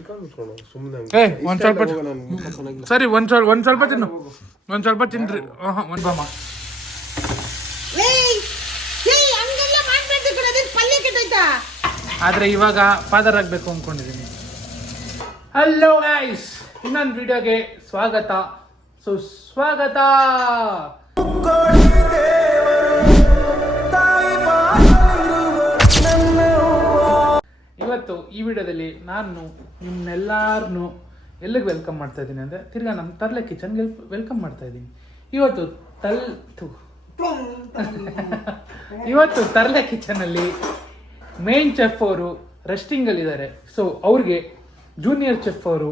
ಏ ಒಂದ್ ಸ್ವಲ್ಪ ಸರಿ ಒಂದ್ ಸ್ವಲ್ಪ ತಿನ್ನು ಒಂದ್ ಸ್ವಲ್ಪ ತಿನ್ರಿ ಒಂದ್ ಬಾಮ ಆದ್ರೆ ಇವಾಗ ಫಾದರ್ ಆಗ್ಬೇಕು ಅನ್ಕೊಂಡಿದೀನಿ. ಹಲೋ ಗೈಸ್, ಇನ್ನೊಂದು ವಿಡಿಯೋಗೆ ಸ್ವಾಗತ ಸುಸ್ವಾಗತ. ಇವತ್ತು ಈ ವಿಡಿಯೋದಲ್ಲಿ ನಾನು ನಿಮ್ಮೆಲ್ಲಾರನ್ನು ಎಲ್ಲಿಗೆ ವೆಲ್ಕಮ್ ಮಾಡ್ತಾ ಇದ್ದೀನಿ ಅಂದರೆ ತಿರ್ಗಾ ನಮ್ಮ ತರ್ಲೆ ಕಿಚನ್ಗೆ ವೆಲ್ಕಮ್ ಮಾಡ್ತಾ ಇದ್ದೀನಿ. ಇವತ್ತು ತರ್ಲೆ ಕಿಚನಲ್ಲಿ ಮೇನ್ ಚೆಫ್ ಅವರು ರೆಸ್ಟಿಂಗಲ್ಲಿದ್ದಾರೆ. ಸೊ ಅವ್ರಿಗೆ ಜೂನಿಯರ್ ಚೆಫ್ ಅವರು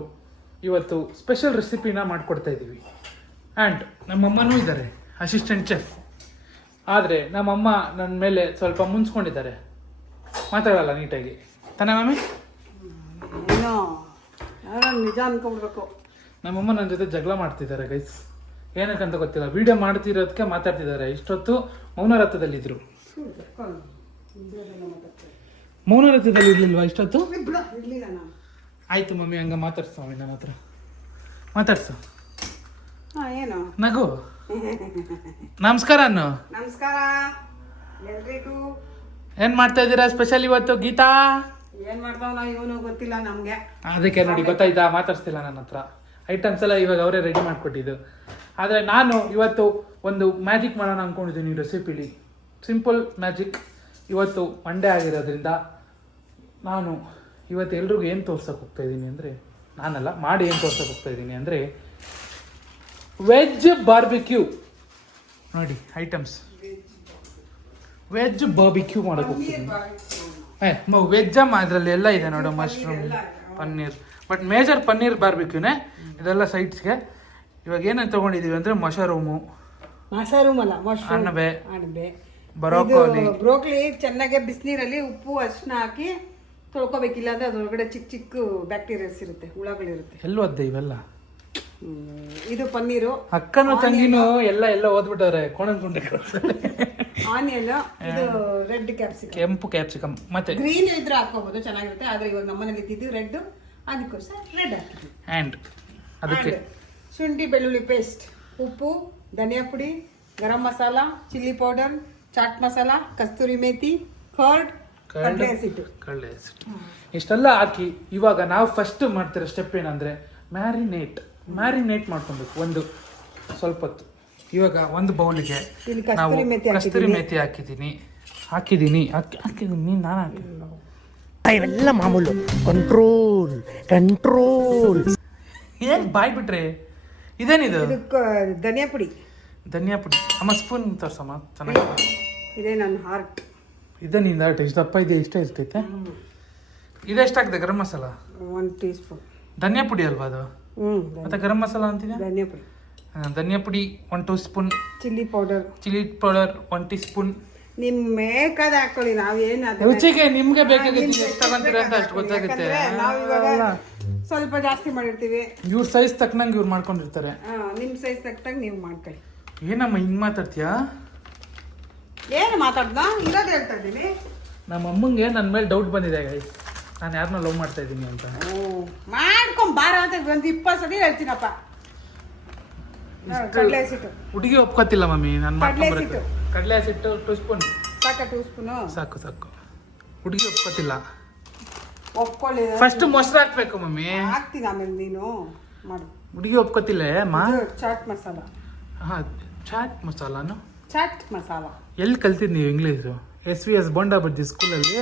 ಇವತ್ತು ಸ್ಪೆಷಲ್ ರೆಸಿಪಿನ ಮಾಡಿಕೊಡ್ತಾ ಇದ್ದೀವಿ. ಆ್ಯಂಡ್ ನಮ್ಮಮ್ಮನೂ ಇದ್ದಾರೆ ಅಸಿಸ್ಟೆಂಟ್ ಚೆಫ್. ಆದರೆ ನಮ್ಮಮ್ಮ ನನ್ನ ಮೇಲೆ ಸ್ವಲ್ಪ ಮುನ್ಸ್ಕೊಂಡಿದ್ದಾರೆ, ಮಾತಾಡಲ್ಲ ನೀಟಾಗಿ ತಾನೇ ಮಮ್ಮಿ? ನಿಜ ಅನ್ಕೊಂಡ್ಬೇಕು. ನಮ್ಮಮ್ಮ ನನ್ನ ಜೊತೆ ಜಗಳ ಮಾಡ್ತಿದ್ದಾರೆ ಗೈಸ್, ಏನಕ್ಕಂತ ಗೊತ್ತಿಲ್ಲ. ವಿಡಿಯೋ ಮಾಡ್ತಿರೋದಕ್ಕೆ ಮಾತಾಡ್ತಿದ್ದಾರೆ. ಇಷ್ಟೊತ್ತು ಮೌನರಥದಲ್ಲಿದ್ರು. ಮೌನರಥದಲ್ಲಿ ಇರ್ಲಿಲ್ವಾ ಇಷ್ಟೊತ್ತು? ಆಯ್ತು ಮಮ್ಮಿ, ಹಂಗ ಮಾತಾಡ್ಸು ಮಮ್ಮಿ, ನನ್ನ ಹತ್ರ ಮಾತಾಡ್ಸು. ಏನು ನಗು. ನಮಸ್ಕಾರ ಅನ್ನು. ನಮಸ್ಕಾರ ಎಲ್ರಿಗೂ. ಏನ್ ಮಾಡ್ತಾ ಇದ್ದೀರಾ ಸ್ಪೆಷಲ್ ಇವತ್ತು? ಗೀತಾ ಏನ್ ಮಾಡ್ತಾವ ಇವನು ಗೊತ್ತಿಲ್ಲ ನಮ್ಗೆ. ಅದಕ್ಕೆ ನೋಡಿ ಗೊತ್ತಾಯ್ತಾ, ಮಾತಾಡ್ಸ್ತಿಲ್ಲ ನನ್ನ ಹತ್ರ. ಐಟಮ್ಸ್ ಎಲ್ಲ ಇವಾಗ ಅವರೇ ರೆಡಿ ಮಾಡ್ಕೊಟ್ಟಿದ್ದು. ಆದರೆ ನಾನು ಇವತ್ತು ಒಂದು ಮ್ಯಾಜಿಕ್ ಮಾಡೋಣ ಅಂದ್ಕೊಂಡಿದ್ದೀನಿ ರೆಸಿಪಿಲಿ. Simple magic. ಇವತ್ತು ಮಂಡೇ ಆಗಿರೋದ್ರಿಂದ ನಾನು ಇವತ್ತು ಎಲ್ರಿಗೂ ಏನು ತೋರ್ಸಕ್ಕೆ ಹೋಗ್ತಾ ಇದ್ದೀನಿ ಅಂದರೆ, ನಾನಲ್ಲ ಮಾಡಿ ಏನು ತೋರ್ಸಕ್ಕೆ ಹೋಗ್ತಾ ಇದ್ದೀನಿ ಅಂದರೆ ವೆಜ್ ಬಾರ್ಬಿಕ್ಯೂ. ನೋಡಿ ಐಟಮ್ಸ್, ವೆಜ್ ಬಾರ್ಬಿಕ್ಯೂ ಮಾಡೋಕೆ ಹೋಗ್ತಿದ್ದೀನಿ. ವೆಜ್ಜಮ್ಮ ಅದರಲ್ಲಿ ಎಲ್ಲ ಇದೆ ನೋಡು, mushroom, paneer. But major paneer ಬಾರ್ಬಿಕ್ಯೂನೇ. ಇದೆಲ್ಲ ಸೈಡ್ಸ್ಗೆ. ಇವಾಗ ಏನೇನು ತೊಗೊಂಡಿದ್ದೀವಿ ಅಂದರೆ ಮಶರೂಮು ಅಲ್ಲ, ಅಣಬೆ, ಬ್ರೋಕ್ಲಿ ಚೆನ್ನಾಗಿ ಬಿಸಿನೀರಲ್ಲಿ ಉಪ್ಪು ಅರಿಶಿನ ಹಾಕಿ ತೊಳ್ಕೊಬೇಕಿಲ್ಲ ಅಂದ್ರೆ ಅದ್ರೊಳಗಡೆ ಚಿಕ್ಕ ಚಿಕ್ಕ ಬ್ಯಾಕ್ಟೀರಿಯಾಸ್ ಇರುತ್ತೆ, ಹುಳಗಳಿರುತ್ತೆ. ಎಲ್ಲೂ ಅದ್ದೆ ಇವೆಲ್ಲ. ಇದು ಪನ್ನೀರು. ಅಕ್ಕನು ತಂಗಿನೂ ಎಲ್ಲ ಓದ್ಬಿಟ್ಟವ್ರೆ. ಕೋಣನ್ಕೊಂಡೆ ಆನಿಯನ್, ಇದು ರೆಡ್ ಕ್ಯಾಪ್ಸಿಕಮ್, ಕೆಂಪು ಕ್ಯಾಪ್ಸಿಕಮ್, ಮತ್ತೆ ಗ್ರೀನ್ ಇದ್ರೆ ಹಾಕೋಬಹುದು, ಚೆನ್ನಾಗಿರುತ್ತೆ. ಆದ್ರೆ ಇವಾಗ ನಮ್ಮನೇಲಿ ಇದ್ದಿದ್ದು ರೆಡ್, ಅದಕ್ಕೋಸ್ಕರ ರೆಡ್ ಹಾಕಿದ್ವಿ. ಆ್ಯಂಡ್ ಅದಕ್ಕೆ ಶುಂಠಿ ಬೆಳ್ಳುಳ್ಳಿ ಪೇಸ್ಟ್, ಉಪ್ಪು, ಧನಿಯಾ ಪುಡಿ, ಗರಂ ಮಸಾಲ, ಚಿಲ್ಲಿ ಪೌಡರ್, ಚಾಟ್ ಮಸಾಲ, ಕಸ್ತೂರಿ ಮೇಥಿ, ಕರ್ಡ್, ಕಡಲೆ ಹಸಿಟ್ಟು. ಇಷ್ಟೆಲ್ಲ ಹಾಕಿ ಇವಾಗ ನಾವು ಫಸ್ಟ್ ಮಾಡ್ತಿರೋ ಸ್ಟೆಪ್ ಏನಂದ್ರೆ ಮ್ಯಾರಿನೇಟ್ ಮಾಡ್ಕೊಬೇಕು ಒಂದು ಸ್ವಲ್ಪ ಹೊತ್ತು. ಇವಾಗ ಒಂದು ಬೌಲಿಗೆ ನಾವು ಕಸ್ತೂರಿ ಮೇಥಿ ಹಾಕಿದ್ದೀನಿ. ನಾನು ಇವೆಲ್ಲ ಮಾಮೂಲು. ಕಂಟ್ರೋಲ್ ಏನ್ ಬಾಯ್ ಬಿಟ್ರೆ ಇದೇನಿದು? ಧನಿಯಾ ಪುಡಿ. ಅಮ್ಮ ಸ್ಪೂನ್ ತೋರ್ಸಮ್ಮ, ಚೆನ್ನಾಗಿ. ಇದೇ ನನ್ನ ಹಾರ್ಟ್. ಇದೆ ನಿಂದ ಹಾರ್ಟ್. ಇಷ್ಟು ದಪ್ಪ ಇದೆ, ಇಷ್ಟ ಇರ್ತೈತೆ. ಇದೆಷ್ಟಾಗಿದೆ? Garam masala 1 tea spoon. ಧನಿಯಾ ಪುಡಿ ಅಲ್ವಾ ಅದು? ಮತ್ತೆ ಗರಂ ಮಸಾಲ ಅಂತಿದೆ. ಧನಿಯಾ ಪುಡಿ 1 tea spoon. Chilli powder 1 tea spoon. ನಿಮ್ ಬೇಕಾದ ಹಾಕೊಳ್ಳಿ, ನಾವೇನು ರುಚಿಗೆ ನಿಮ್ಗೆ ಬೇಕಾಗಿತ್ತು ಎಷ್ಟು ತಗೊಂತೀರ ಅಂತ ಅಷ್ಟು ಗೊತ್ತಾಗುತ್ತೆ. ನಾವಿವಾಗ ಸ್ವಲ್ಪ ಜಾಸ್ತಿ ಮಾಡಿರ್ತೀವಿ. ಇವ್ರ ಸೈಜ್ ತಕ್ಕನಂಗೆ ಇವ್ರು ಮಾಡ್ಕೊಂಡಿರ್ತಾರೆ. ನಿಮ್ ಸೈಜ್ ತಕ್ಕಂಗೆ ನೀವು ಮಾಡ್ಕೊಳ್ಳಿ. ಏನಮ್ಮ ಹಿಂಗ್ ಮಾತಾಡ್ತೀಯಾ? ಏನು ಮಾತಾಡ್ದ? ಇರೋದು ಹೇಳ್ತಾ ಇದ್ದೀನಿ. ನಮ್ಮ ಅಮ್ಮಂಗೆ ನನ್ನ ಮೇಲೆ ಡೌಟ್ ಬಂದಿದೆ ಗೈಸ್, ನಾನು ಯಾರನ್ನ ಲವ್ ಮಾಡ್ತಾ ಇದ್ದೀನಿ ಅಂತ. ಮಾಡ್ಕೊಂಡ್ ಬಾರ ಅಂತ ಒಂದು 20 ಸತಿ ಹೇಳ್ತೀನಪ್ಪ. ಕಡಲೆ ಹಸಿಟ್ಟು ಹುಡುಗಿ ಒಪ್ಕೋತಿಲ್ಲ ಮಮ್ಮಿ. ನಾನು ಮಾಡ್ಕೊಂಡ್ಬರಕ್ಕೆ ಕಡಲೆ ಹಸಿಟ್ಟು 2 ಸ್ಪೂನ್ ಸಾಕ? 2 ಸ್ಪೂನು ಸಾಕು. ಹುಡುಗಿ ಒಪ್ಕೋತಿಲ್ಲ. ಒಪ್ಕೊಳ್ಳಿ. ಫಸ್ಟ್ ಮೊಸರು ಹಾಕ್ಬೇಕು ಮಮ್ಮಿ. ಹಾಕ್ತೀನಿ, ಆಮೇಲೆ ನೀನು ಮಾಡು. ಹುಡುಗಿ ಒಪ್ಕೋತಿಲ್ಲ ಅಮ್ಮ. ಚಾಟ್ ಮಸಾಲ. ಚಾಟ್ ಮಸಾಲಾನು? ಚಾಟ್ ಮಸಾಲ ಎಲ್ಲಿ ಕಲ್ತಿದ್ ನೀವು ಇಂಗ್ಲೀಷು? SVS ಬೋಂಡಾ ಬಜ್ಜಿ ಸ್ಕೂಲಲ್ಲಿ.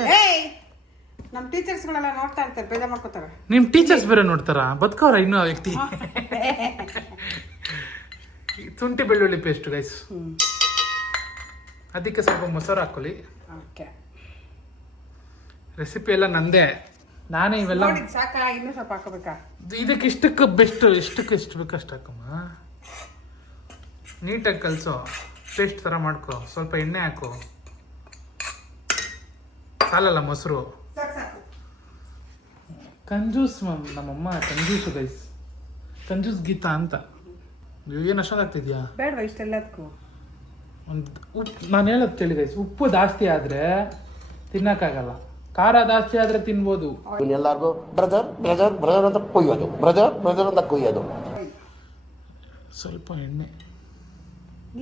ನಮ್ಮ ಟೀಚರ್ಸ್ಗಳೆಲ್ಲ ನೋಡ್ತಾ ಇರ್ತಾರೆ, ಬೇಜಾರು ಮಾಡ್ಕೋತಾರೆ. ನಿಮ್ಮ ಟೀಚರ್ಸ್ ಬೇರೆ ನೋಡ್ತಾರ? ಬದುಕವ್ರ ಇನ್ನೂ ಆ ವ್ಯಕ್ತಿ. ಶುಂಠಿ ಬೆಳ್ಳುಳ್ಳಿ ಪೇಸ್ಟ್ ಗೈಸ್. ಅದಕ್ಕೆ ಸ್ವಲ್ಪ ಮೊಸರು ಹಾಕೊಳ್ಳಿ. ರೆಸಿಪಿ ಎಲ್ಲ ನಂದೇ, ನಾನೇ ಇವೆಲ್ಲ. ಸಾಕ? ಇನ್ನೂ ಸ್ವಲ್ಪ ಹಾಕೋಬೇಕಾ? ಇದಕ್ಕೆ ಇಷ್ಟಕ್ಕೆ ಬೆಸ್ಟ್, ಎಷ್ಟು ಬೇಕು ಅಷ್ಟು ಹಾಕಮ್ಮ. ನೀಟಾಗಿ ಕಲಸೋ, ಪೇಸ್ಟ್ ಥರ ಮಾಡ್ಕೊ. ಸ್ವಲ್ಪ ಎಣ್ಣೆ ಹಾಕು, ಸಾಲಲ್ಲ ಮೊಸರು. ಕಂಜೂಸ್ ನಮ್ಮಮ್ಮ ಕಂಜೂಸು ಗೈಸ್. ಕಂಜೂಸ್ ಗೀತಾ ಅಂತ. ಏನು ಅಷ್ಟೊಂದು ಆಗ್ತಿದ್ಯಾ? ಬೇಡವಾ ಇಷ್ಟೆಲ್ಲದಕ್ಕೂ? ಒಂದು ಉಪ್ಪು, ನಾನು ಹೇಳೋದು ಕೇಳಿ ಗೈಸ್, ಉಪ್ಪು ಜಾಸ್ತಿ ಆದರೆ ತಿನ್ನೋಕ್ಕಾಗಲ್ಲ. ಖಾರ ಜಾಸ್ತಿ ಆದ್ರೆ ತಿನ್ಬೋದು. ಎಲ್ಲಾರ್ಗು ಬ್ರದರ್ ಬ್ರದರ್ ಬ್ರದರ್ ಅಂತ ಕೊಯ್ಯೋದು, ಬ್ರದರ್ ಬ್ರದರ್ ಅಂತ ಕೊಯ್ಯೋದು. ಸ್ವಲ್ಪ ಎಣ್ಣೆ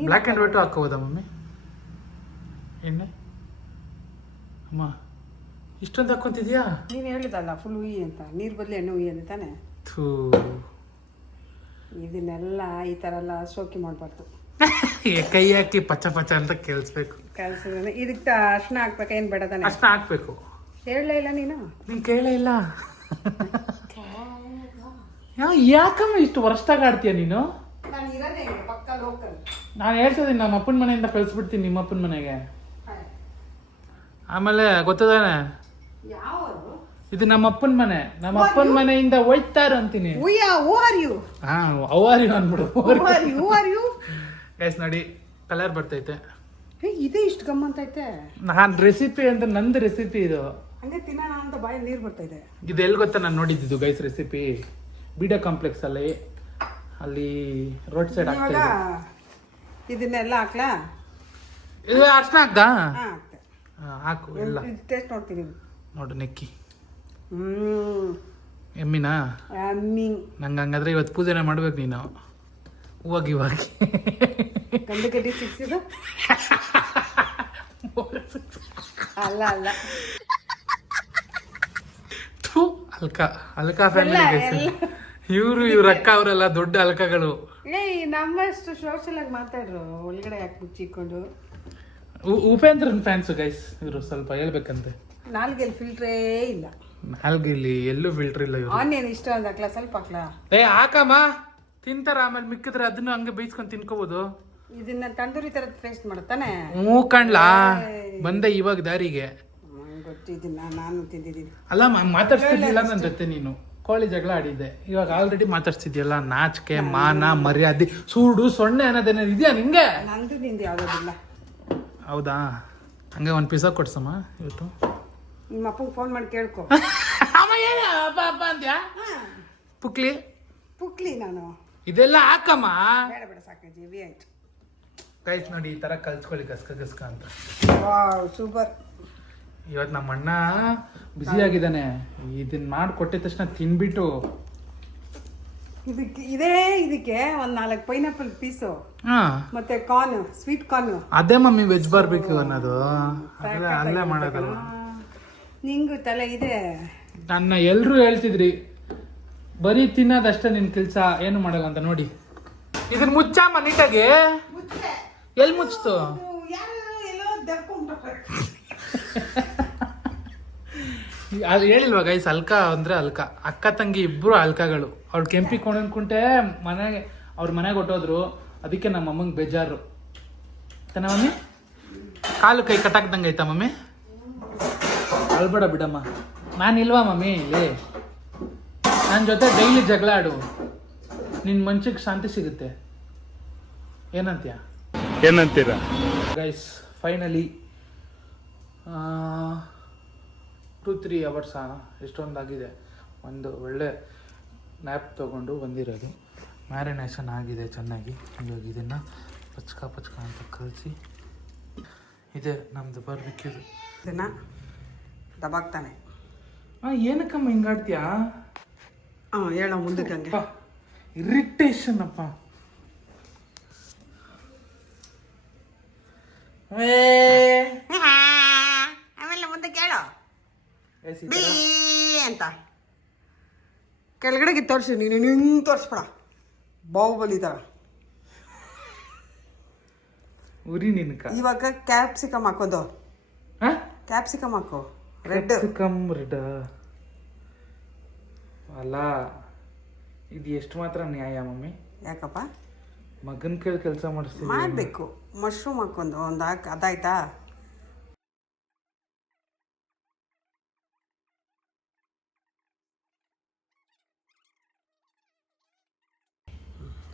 ಬ್ಲ್ಯಾಕ್ ಆ್ಯಂಡ್ ವೈಟು ಹಾಕೋಬೋದಾ ಮಮ್ಮಿ ಎಣ್ಣೆ? ಅಮ್ಮ ಇಷ್ಟೊಂದು ಹಾಕ್ಕೊಂತಿದ್ಯಾ? ನೀನು ಹೇಳಿದಲ್ಲ ಫುಲ್ ಉಯಿ ಅಂತ, ನೀರು ಬದಲು ಎಣ್ಣೆ ಉಯಿ ಅಂತ ತಾನೆ. ಥೂ, ಇದನ್ನೆಲ್ಲ ಈ ಥರ ಎಲ್ಲ ಶೋಕಿ ಮಾಡಬಾರ್ದು. ಕೈ ಹಾಕಿ ಪಚ್ಚ ಪಚ್ಚ ಅಂತ ಕೇಳಿಸ್ಬೇಕು. ಕಲ್ಸಿದ್ರೆ ಇದಕ್ಕೆ ಅರ್ಶಿನ ಹಾಕ್ಬೇಕು, ಏನು ಬೇಡ ತಾನೆ? ಅಷ್ಟನ್ನ ಹಾಕ್ಬೇಕು. ಹೇಳಲೇ ಇಲ್ಲ ನೀನು. ನೀನು ಕೇಳೇ ಇಲ್ಲ. ಯಾಕಮ್ಮ ಇಷ್ಟು ವರ್ಷದಾಗ ಆಡ್ತೀಯ ನೀನು? ನಾನು ಇರೋದೇ ಪಕ್ಕ ಲೋಕಲ್. ನಾನು ಹೇಳ್ತಿದ್ದೀನಿ ನಮ್ಮ ಅಪ್ಪನ ಮನೆಯಿಂದ ಕಳಿಸ್ಬಿಡ್ತೀನಿ ನಿಮ್ಮ ಅಪ್ಪನ ಮನೆಗೆ. ಆಮೇಲೆ ಗೊತ್ತದಾನೆ ಯಾವುದು ಇದು ನಮ್ಮ ಅಪ್ಪನ ಮನೆ, ನಮ್ಮ ಅಪ್ಪನ ಮನೆಯಿಂದ ಹೋಯ್ತಾರು ಅಂತೀನಿ. ಹಾ ಅವಾರಿ ಅಂದ್ಬಿಡು. ಗೈಸ್ ನೋಡಿ ಕಲರ್ ಬರ್ತೈತೆ. ಇದೇ ಇಷ್ಟು ಗಮ್ಮಂತೈತೆ. ನಾನು ರೆಸಿಪಿ ಅಂತ ನಂದು ರೆಸಿಪಿ ಇದು. ಹಂಗೆ ತಿನ್ನೋಣ ಅಂತ ಬಾಯಿ ನೀರು ಬರ್ತಾ ಇದೆ. ಇದು ಎಲ್ಲಿ ಗೊತ್ತಾ ನಾನು ನೋಡಿದ್ದು ಗೈಸ್ ರೆಸಿಪಿ? ಬಿಡೋ ಕಾಂಪ್ಲೆಕ್ಸ್ ಅಲ್ಲಿ ರೋಡ್ ಸೈಡ್ ಆಗ್ತಾ ಇದೆ. ಇದನ್ನೆಲ್ಲ ಹಾಕ್ಲಾ? ಇದು ಅರ್ಶನ ಹಾಕ್ದಾ? ಹಾಕ್ತೆ. ಹಾಕು ಎಲ್ಲ ಟೇಸ್ಟ್ ನೋಡ್ತೀನಿ. ನೋಡು ನೆಕ್ಕಿ. ಎಮ್ಮಿನಾ? ನಂಗೆ ಹಂಗಾದ್ರೆ ಇವತ್ತು ಪೂಜೆನೇ ಮಾಡ್ಬೇಕು ನೀನು. ಇವಾಗ ಗಂಡು ಗಡ್ಡಿ ಸಿಕ್ಸಿದ ಅಲ್ಲ ಅಲ್ಲ ಅಲ್ಕಾ ಫ್ಯಾಮಿಲಿ. ಇವ್ರ ಅಕ್ಕ ಅವರೆಲ್ಲ ದೊಡ್ಡ ಅಲ್ಕಗಳು. ನಮ್ಮಷ್ಟು ಸೋಷಲ್ ಆಗಿ ಮಾತಾಡ್ರು, ಒಳಗಡೆ ಯಾಕೆ ಮುಚ್ಚಿಕೊಂಡು. ಉಪೇಂದ್ರನ್ ಫ್ಯಾನ್ಸ್ ಗೈಸ್ ಇವರು. ಸ್ವಲ್ಪ ಹೇಳ್ಬೇಕಂತೆ. ನಾಲ್ಗೆಲ್ಲಿ ಫಿಲ್ಟ್ರೇ ಇಲ್ಲ. ನಾಲ್ಗಿಲ್ಲಿ ಎಲ್ಲೂ ಫಿಲ್ಟರ್ ಇಲ್ಲ. ಇವರು ಆನಿಯನ್ ಇಷ್ಟ ಒಂದು ಹಾಕ್ಲಾ? ಸ್ವಲ್ಪ ಹಾಕ್ಲಾ? ಹಾಕಮ್ಮ, ತಿಂತಾರ. ಆಮೇಲೆ ಮಿಕ್ಕಿದ್ರೆ ಅದನ್ನು ಹಂಗೆ ಬೇಯಿಸ್ಕೊಂಡು ತಿನ್ಕೋಬಹುದು. ಇದನ್ನ ತಂದೂರಿ ತರ ಟೇಸ್ಟ್ ಮಾಡುತ್ತಾನೆ. ಹ್ಞೂ ಕಣ್ಲಾ, ಬಂದೆ ಇವಾಗ ದಾರಿಗೆ. ಗೊತ್ತಿದ್ದಿಲ್ಲ, ನಾನು ತಿಂದಿದ್ದೀನಿ. ಅಲ್ಲ ಮಾತಾಡ್ಸ್ತಿದ್ದಿಲ್ಲ ನನ್ನ ಜೊತೆ ನೀನು. ಕೋಳಿ ಜಗಳ ಆಡಿದ್ದೆ, ಇವಾಗ ಆಲ್ರೆಡಿ ಮಾತಾಡ್ಸ್ತಿದ್ಯಲ್ಲ. ನಾಚಿಕೆ ಮಾನ ಮರ್ಯಾದೆ ಸೂಡು ಸೊನ್ನೆ ಅನ್ನೋದೇನ ಇದೆಯಾ ನಿಂಗೆ? ನಂದು ನಿಂದು ಯಾವುದಿಲ್ಲ. ಹೌದಾ? ಹಂಗೆ ಒಂದು ಪಿಜ್ಜಾ ಕೊಡ್ಸಮ್ಮ ಇವತ್ತು. ನಿಮ್ಮ ಅಪ್ಪಂಗೆ ಫೋನ್ ಮಾಡಿ ಕೇಳ್ಕೊ. ಅಂದ್ಯಾ? ಪುಕ್ಲಿ ನಾನು ಇದೆಲ್ಲ ಹಾಕಮ್ಮ. ಬೇಡ ಸಾಕು, ಜೀವಿ ಆಯ್ತು. ಗೈಸ್ ನೋಡಿ ಈ ತರ ಕಲ್ಸ್ಕೊಳ್ಳಿ ಗಸ್ಕ ಅಂತ. ಸೂಪರ್. ಇವತ್ತು ನಮ್ಮ ಅಣ್ಣ ಬಿಸಿ ಆಗಿದ್ದಾನೆ. ಇದನ್ನ ಮಾಡಿಕೊಟ್ಟಿದ ತಕ್ಷಣ ತಿನ್ಬಿಟ್ಟು ಇದಕ್ಕೆ ಒಂದ್ 4 ಪೈನಾಪಲ್ ಪೀಸು ಮತ್ತೆ ಕಾರ್ನ್, ಸ್ವೀಟ್ ಕಾರ್ನ್. ಅದೇ ಮಮ್ಮಿ ವೆಜ್ ಬಾರ್ಬಿಕ್ಯೂ ಅನ್ನೋದು. ಅಲ್ಲೇ ಮಾಡೋದಲ್ಲ. ನಿಂಗು ತಲೆ ಇದೆ. ನನ್ನ ಎಲ್ರು ಹೇಳ್ತಿದ್ರಿ ಬರೀ ತಿನ್ನೋದಷ್ಟೇ ನಿನ್ ಕೆಲ್ಸ, ಏನು ಮಾಡಲ್ಲ ಅಂತ. ನೋಡಿ ಇದನ್ನ ಮುಚ್ಚಮ್ಮ ನೀಟಾಗಿ. ಎಲ್ಲಿ ಮುಚ್ತು? ಅದು ಹೇಳಿಲ್ವಾ ಗೈಸ್? ಅಲ್ಕಾ ಅಂದ್ರೆ ಅಲ್ಕಾ. ಅಕ್ಕ ತಂಗಿ ಇಬ್ರು ಅಲ್ಕಾಗಳು. ಅವ್ಳು ಕೆಂಪಿ ಕುಂಟೆ ಮನೆಗೆ ಅವ್ರ ಮನೆಗೆ ಹೊಟ್ಟೋದ್ರು. ಅದಕ್ಕೆ ನಮ್ಮ ಅಮ್ಮಂಗೆ ಬೇಜಾರು ತಾನೆ ಮಮ್ಮಿ? ಕಾಲು ಕೈ ಕಟ್ಟಾಕ್ದಂಗೆ ಆಯ್ತಾ ಮಮ್ಮಿ? ಅಳ್ಬೇಡ ಬಿಡಮ್ಮ. ನಾನಿಲ್ವಾ ಮಮ್ಮಿ ಇಲ್ಲಿ? ನನ್ನ ಜೊತೆ ಡೈಲಿ ಜಗಳ ಆಡು, ನಿನ್ನ ಮನ್ಸಿಗೆ ಶಾಂತಿ ಸಿಗುತ್ತೆ. ಏನಂತೀರಾ ಗೈಸ್? Finally 2-3 hours ಎಷ್ಟೊಂದಾಗಿದೆ. ಒಂದು ಒಳ್ಳೆ ನ್ಯಾಪ್ ತೊಗೊಂಡು ಬಂದಿರೋದು. ಮ್ಯಾರಿನೇಷನ್ ಆಗಿದೆ ಚೆನ್ನಾಗಿ. ಇವಾಗ ಇದನ್ನು ಪಚ್ಕ ಅಂತ ಕಲಿಸಿ ಇದೆ ನಮ್ಮದು ಬಾರ್ಬಿಕ್ಯೂ. ಇದನ್ನ ದಬಾಕ್ತಾನೆ. ಏನಕ್ಕಮ್ಮ ಹಿಂಗಾಡ್ತೀಯಾ? ಹೇಳೋ ಮುಂದಕ್ಕೆ. ಹಂಗೆ ಇರಿಟೇಷನ್ ಅಪ್ಪ. ಆಮೇಲೆ ಮುಂದೆ ಕೇಳೋ ಅಂತ ಕೆಳಗಡೆಗೆ ತೋರಿಸಿ. ನೀನು ನಿಂಗೆ ತೋರಿಸ್ಬೇಡ, ಬಾಹುಬಲಿ ಥರ. ಉರಿ ನಿನ್ಕ. ಇವಾಗ ಕ್ಯಾಪ್ಸಿಕಮ್ ಹಾಕೋದು. ಕ್ಯಾಪ್ಸಿಕಮ್ ಹಾಕೋ. ರೆಡ್ ಅಲ್ಲ, ಇದು ಎಷ್ಟು ಮಾತ್ರ ನ್ಯಾಯ ಮಮ್ಮಿ? ಯಾಕಪ್ಪ? ಮಗನ ಕೈಲಿ ಕೆಲಸ ಮಾಡಿಸ್ತೀವಿ. ಮಾಡಬೇಕು. ಮಶ್ರೂಮ್ ಹಾಕೊಂಡು ಒಂದು ಅದಾಯ್ತಾ?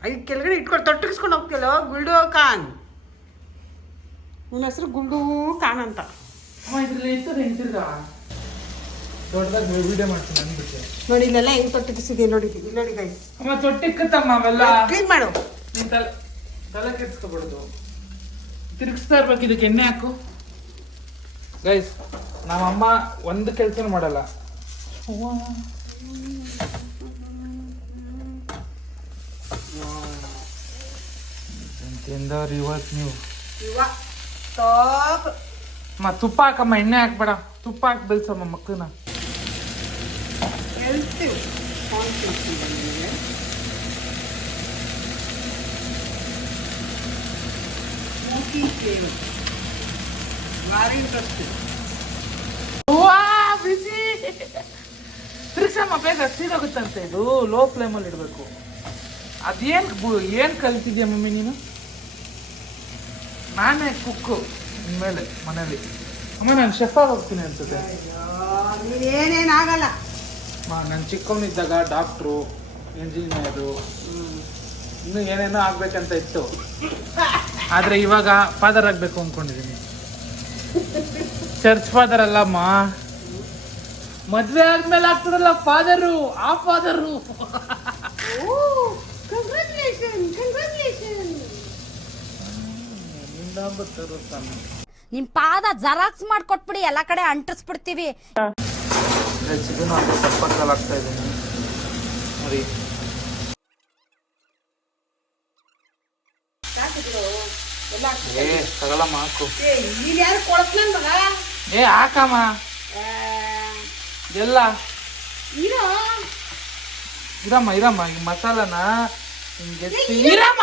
ಐದು ಕೆಳಗಡೆ ಇಟ್ಕೊಂಡು ತೊಟ್ಟಿಸ್ಕೊಂಡು ಹೋಗ್ತಿಲ್ಲ. ಗುಲ್ಡು ಖಾನ್. ನನ್ನ ಹೆಸರು ಗುಲ್ಡು ಖಾನ್ ಅಂತ. ಇದ್ರಲ್ಲಿ ಇರ್ತದೆ ಹೆಂಗಿರ್ಗ ದೊಡ್ಡದಾಗಿ ವಿಡಿಯೋ ಮಾಡ್ತೀನಿ ಅಂದ್ಬಿಟ್ಟೆ. ನೋಡಿ ಇಲ್ಲೆಲ್ಲ ಹೆಂಗ್ ತೊಟ್ಟಿಸಿದೀನಿ ನೋಡಿ. ನೋಡಿ ಗೈ ಅಮ್ಮ ತೊಟ್ಟಿಕ್ಕತ್ತಮ್ಮ ಅವೆಲ್ಲ ಕ್ಲೀನ್ ಮಾಡು. ನೀನ್ ತಲೆ ಕೆಡ್ಸ್ಕೊಬಾರ್ದು. ತಿರುಗಿಸ್ತಾ ಇರ್ಬೇಕು. ಇದಕ್ಕೆ ಎಣ್ಣೆ ಹಾಕು. ಗೈಸ್ ನಮ್ಮಮ್ಮ ಒಂದು ಕೆಲಸನೂ ಮಾಡಲ್ಲ. ತಿಂದವ್ರು ಇವತ್ತು ನೀವು ತುಪ್ಪ ಹಾಕಮ್ಮ, ಎಣ್ಣೆ ಹಾಕ್ಬೇಡ, ತುಪ್ಪ ಹಾಕಿ ಬೆಳ್ಸಮ್ಮ ಮಕ್ಕಳನ್ನ. ಬಿಸಿ ತಿರ್ಸಮ್ಮ, ಬೇಗ ಸೀದೋಗುತ್ತಂತೆ. ಇದು ಲೋ ಫ್ಲೇಮಲ್ಲಿ ಇಡಬೇಕು. ಏನ್ ಕಲ್ತಿದ್ಯಾ ಮಮ್ಮಿ ನೀನು? ನಾನೇ ಕುಕ್ಕು ಇನ್ಮೇಲೆ ಮನೇಲಿ. ಅಮ್ಮ ನಾನು ಶೆಫ್ ಆಗಿ ಹೋಗ್ತೀನಿ ಅನ್ಸುತ್ತೆ. ಏನೇನಾಗಲ್ಲ. ನಾನು ಚಿಕ್ಕವನಿದ್ದಾಗ ಡಾಕ್ಟ್ರು, ಇಂಜಿನಿಯರು, ಇನ್ನೂ ಏನೇನೋ ಆಗ್ಬೇಕಂತ ಇತ್ತು. ಆದ್ರೆ ಇವಾಗ ಫಾದರ್ ಆಗ್ಬೇಕು ಅನ್ಕೊಂಡಿದ್ದೀನಿ. ಚರ್ಚ್ ಫಾದರ್ ಅಲ್ಲಮ್ಮ, ಮದ್ವೆ ಆದ್ಮೇಲೆ ಆಗ್ತದಲ್ಲ ಫಾದರು, ಆ ಫಾದರು. ನಿಮ್ ಪಾದ ಜರಾಕ್ಸ್ ಮಾಡ್ಕೊಟ್ಬಿಡಿ, ಎಲ್ಲಾ ಕಡೆ ಅಂಟಿಸ್ಬಿಡ್ತೀವಿ. ಆಗ್ತಾ ಇದ್ದೀನಿ ನೋಡಿ. ತಗೊಳಮ್ಮ ಹಾಕು. ಹಾಕಮ್ಮ ಎಲ್ಲ ಇರಮ್ಮ ಇರಮ್ಮ. ಈ ಮಸಾಲನ ಹಿಂಗೆ ಇರಮ್ಮ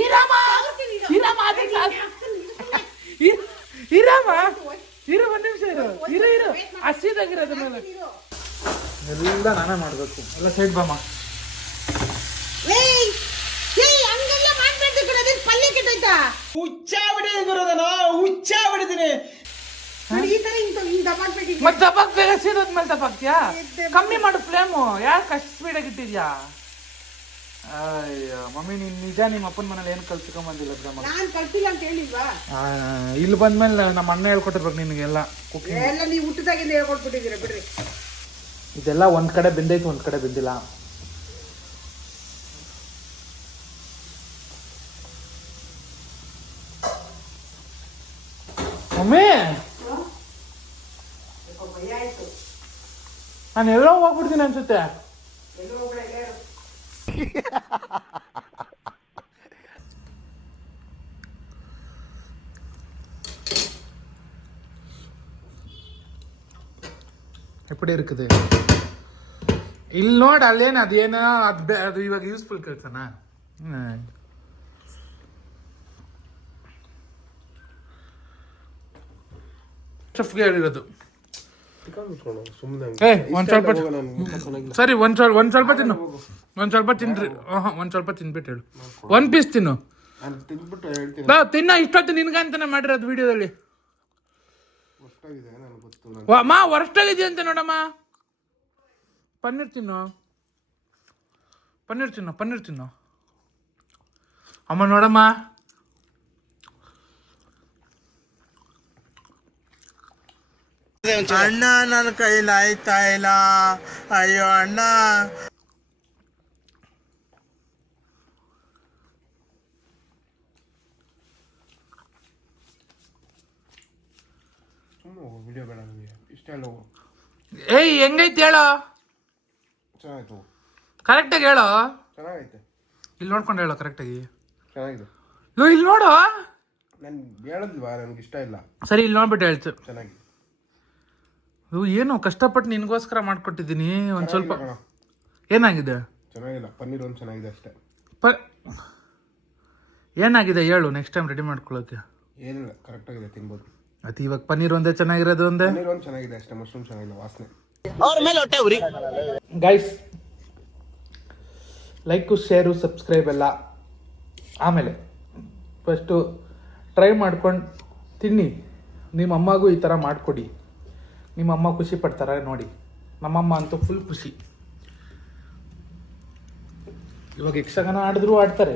ಇರಮ್ಮ ಇರಮ್ಮ ಇರು, ಒಂದ್ ನಿಮಿಷ ಇರು ಹಸಿದಾಗಿರೋದ್ರ ಮೇಲೆ ಎಲ್ಲ ನಾನೇ ಮಾಡ್ಬೇಕು. ಎಲ್ಲ ಸೈಡ್ ಬಮ್ಮ. ಮತ್ತೆ ದಬ್ಬಾಕ್ ಬೇಗ ಸೀದೋದ್ಮೇಲೆ ದಬ್ಬಾಕ್ತಿಯಾ? ಕಮ್ಮಿ ಮಾಡು ಫ್ಲೇಮು. ಯಾಕೆ ಅಷ್ಟು ಸ್ಪೀಡಾಗಿ ಇಟ್ಟಿದ್ಯಾ? ಅಯ್ಯೋ ಮಮ್ಮಿ, ನೀನ್ ನಿಜ ನಿಮ್ಮ ಅಪ್ಪನ ಮನೇಲಿ ಏನು ಕಲ್ತ್ಕೊಂಬಂದಿಲ್ಲ ಬಿಡಮ್ಮ. ಇಲ್ಲಿ ಬಂದ್ಮೇಲೆ ನಮ್ಮ ಅಣ್ಣ ಹೇಳ್ಕೊಟ್ಟಿರ್ಬೇಕು ನಿನಗೆಲ್ಲ ಕುಕಿಂಗ್. ಇದೆಲ್ಲ ಒಂದ್ ಕಡೆ ಬೆಂದೈತು, ಒಂದ್ ಕಡೆ ಬೆಂದಿಲ್ಲ. ಮಮ್ಮಿ ನಾನು ಎಲ್ಲೋ ಹೋಗ್ಬಿಡ್ತೀನಿ ಅನ್ಸುತ್ತೆ. ಎಪ್ಪಡಿ இருக்குது ಇಲ್ಲಿ ನೋಡ್, ಅಲ್ಲೇನು ಅದೇನೋ ಅದು ಇವಾಗ ಯೂಸ್ಫುಲ್ ಕೆಲಸನಾ? ಶೆಫ್ಗೆ ಹೇಳಿರೋದು. ಒಂದ್ ಸ್ವಲ್ಪ ಸರಿ, ಒಂದ್ ಸ್ವಲ್ಪ ತಿನ್ನು, ಒಂದ್ ಸ್ವಲ್ಪ ತಿನ್ರಿ. ಒಂದ್ ಸ್ವಲ್ಪ ತಿನ್ಬಿಟ್ಟು ಹೇಳು. ಒಂದ್ ಪೀಸ್ ತಿನ್ನು. ತಿನ್ನ, ಇಷ್ಟೊತ್ತು ನಿನ್ಗಂತಾನೆ ಮಾಡಿರೋದು ವಿಡಿಯೋದಲ್ಲಿ. ಮಾ ವರ್ಷಾಗಿದೆ ಅಂತ ನೋಡಮ್ಮ. ಪನ್ನೀರ್ ತಿನ್ನು, ಪನ್ನೀರ್ ತಿನ್ನು, ಪನ್ನೀರ್ ತಿನ್ನು ಅಮ್ಮ. ನೋಡಮ್ಮ, ಅಣ್ಣ ನನ್ನ ಕೈಲಿ ಆಯ್ತಾ ಇಲ್ಲ. ಅಯ್ಯೋ ಅಣ್ಣ. ವಿಡಿಯೋ ಬೇಡ ನನಗೆ, ಇಷ್ಟ ಇಲ್ಲ. ಏಯ್ ಹೆಂಗೈತೆ ಹೇಳೋ, ಚೆನ್ನಾಯ್ತು, ಕರೆಕ್ಟಾಗಿ ಹೇಳೋ. ಚೆನ್ನಾಗೈತೆ, ಇಲ್ಲಿ ನೋಡ್ಕೊಂಡು ಹೇಳೋ ಕರೆಕ್ಟಾಗಿ. ಚೆನ್ನಾಗಿದೆ. ಇಲ್ಲಿ ನೋಡು. ನಾನು ಹೇಳಿದ್ವಾ ನನಗೆ ಇಷ್ಟ ಇಲ್ಲ. ಸರಿ, ಇಲ್ಲಿ ನೋಡ್ಬಿಟ್ಟು ಹೇಳ್ತು. ಚೆನ್ನಾಗಿದೆ. ಏನು ಕಷ್ಟಪಟ್ಟು ನಿನ್ಗೋಸ್ಕರ ಮಾಡ್ಕೊಟ್ಟಿದ್ದೀನಿ. ಒಂದ್ ಸ್ವಲ್ಪ ಏನಾಗಿದೆ? ಚೆನ್ನಾಗಿಲ್ಲ, ಪನ್ನೀರ್ ಒಂದು ಚೆನ್ನಾಗಿದೆ ಅಷ್ಟೇ. ಏನಾಗಿದೆ ಹೇಳು, ನೆಕ್ಸ್ಟ್ ಟೈಮ್ ರೆಡಿ ಮಾಡ್ಕೊಳ್ಳೋಕೆ. ಏನಿಲ್ಲ, ಕರೆಕ್ಟಾಗಿದೆ, ತಿನ್ಬೋದು. ಅದು ಇವಾಗ ಪನ್ನೀರ್ ಒಂದೇ ಚೆನ್ನಾಗಿರೋದು. ಪನ್ನೀರ್ ಒಂದು ಚೆನ್ನಾಗಿದೆ ಅಷ್ಟೇ, ಮಶ್ರೂಮ್ ಚೆನ್ನಾಗಿಲ್ಲ, ವಾಸನೆ. ಗೈಸ್, ಲೈಕು, ಶೇರು, ಸಬ್ಸ್ಕ್ರೈಬ್ ಎಲ್ಲ ಆಮೇಲೆ ಫಸ್ಟು ಟ್ರೈ ಮಾಡ್ಕೊಂಡು ತಿನ್ನಿ. ನಿಮ್ಮ ಅಮ್ಮಗೂ ಈ ಥರ ಮಾಡಿಕೊಡಿ. ನಿಮ್ಮ ಅಮ್ಮ ಖುಷಿ ಪಡ್ತಾರೆ ನೋಡಿ. ನಮ್ಮಮ್ಮ ಅಂತೂ ಫುಲ್ ಖುಷಿ. ಇವಾಗ ಯಕ್ಷಗಾನ ಆಡಿದ್ರು ಆಡ್ತಾರೆ.